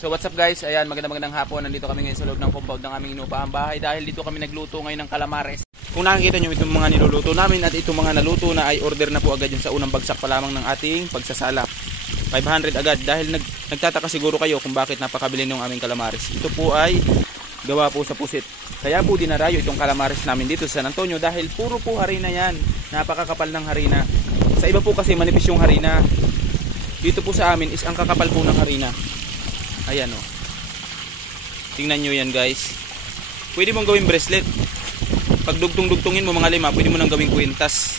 So what's up guys, ayan magandang hapon. Nandito kami ngayon sa loob ng compound ng aming inupahang bahay dahil dito kami nagluto ngayon ng calamares. Kung nakikita nyo itong mga niluluto namin at itong mga naluto na ay order na po agad yun sa unang bagsak pa lamang ng ating pagsasalak. 500 agad dahil nagtataka siguro kayo kung bakit napakabili ng aming calamares. Ito po ay gawa po sa pusit. Kaya po dinarayo itong calamares namin dito sa San Antonio dahil puro po harina yan. Napakakapal ng harina. Sa iba po kasi manipis yung harina. Dito po sa amin is ang kakapal po ng harina. Ayan o. Tingnan nyo yan guys. Pwede mong gawing bracelet. Pag dugtong-dugtungin mo mga lima, pwede mo nang gawing kwintas.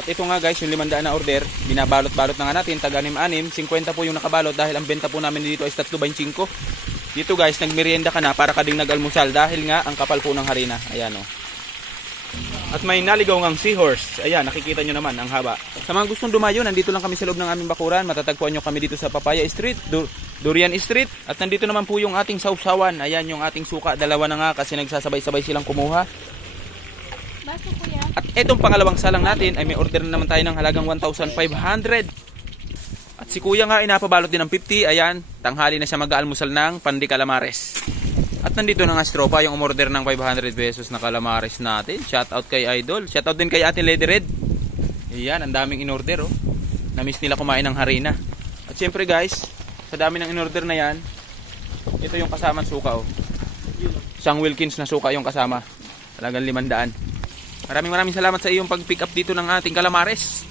At ito nga guys, yung 500 na order, binabalot-balot na nga natin, tag-anim-anim, 50 po yung nakabalot dahil ang benta po namin dito ay 3.25. Dito guys, nagmerienda ka na para ka ding nag-almusal dahil nga ang kapal po ng harina. Ayan o. At may naligaw ngang seahorse. Ayan, nakikita nyo naman, ang haba. Sa mga gustong dumayo, nandito lang kami sa loob ng aming bakuran. Matatagpuan nyo kami dito sa Papaya Street, Durian Street. At nandito naman po yung ating sausawan. Ayan yung ating suka. Dalawa na nga kasi nagsasabay-sabay silang kumuha. Baso kuya. At etong pangalawang salang natin ay may order na naman tayo ng halagang 1,500. At si kuya nga ay napabalot din ng 50. Ayan, tanghali na siya mag-aalmusal ng pandi calamares. At nandito na nga si Tropa yung umorder ng 500 pesos na calamares natin. Shout out kay Idol. Shout out din kay Ate Lady Red. Ayan, ang daming in-order oh. Na-miss nila kumain ng harina. At syempre guys, sa dami ng in-order na yan, ito yung kasamang suka oh. Isang Wilkins na suka yung kasama. Talagang 500. Maraming salamat sa iyong pag-pick up dito ng ating calamares.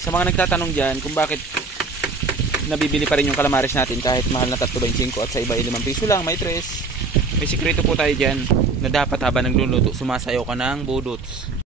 Sa mga nagtatanong dyan kung bakit nabibili pa rin yung calamares natin kahit mahal na 3.25 at sa iba ay 5 piso lang, may 3. May sikreto po tayo dyan na dapat habang nagluluto sumasayaw ka ng budots.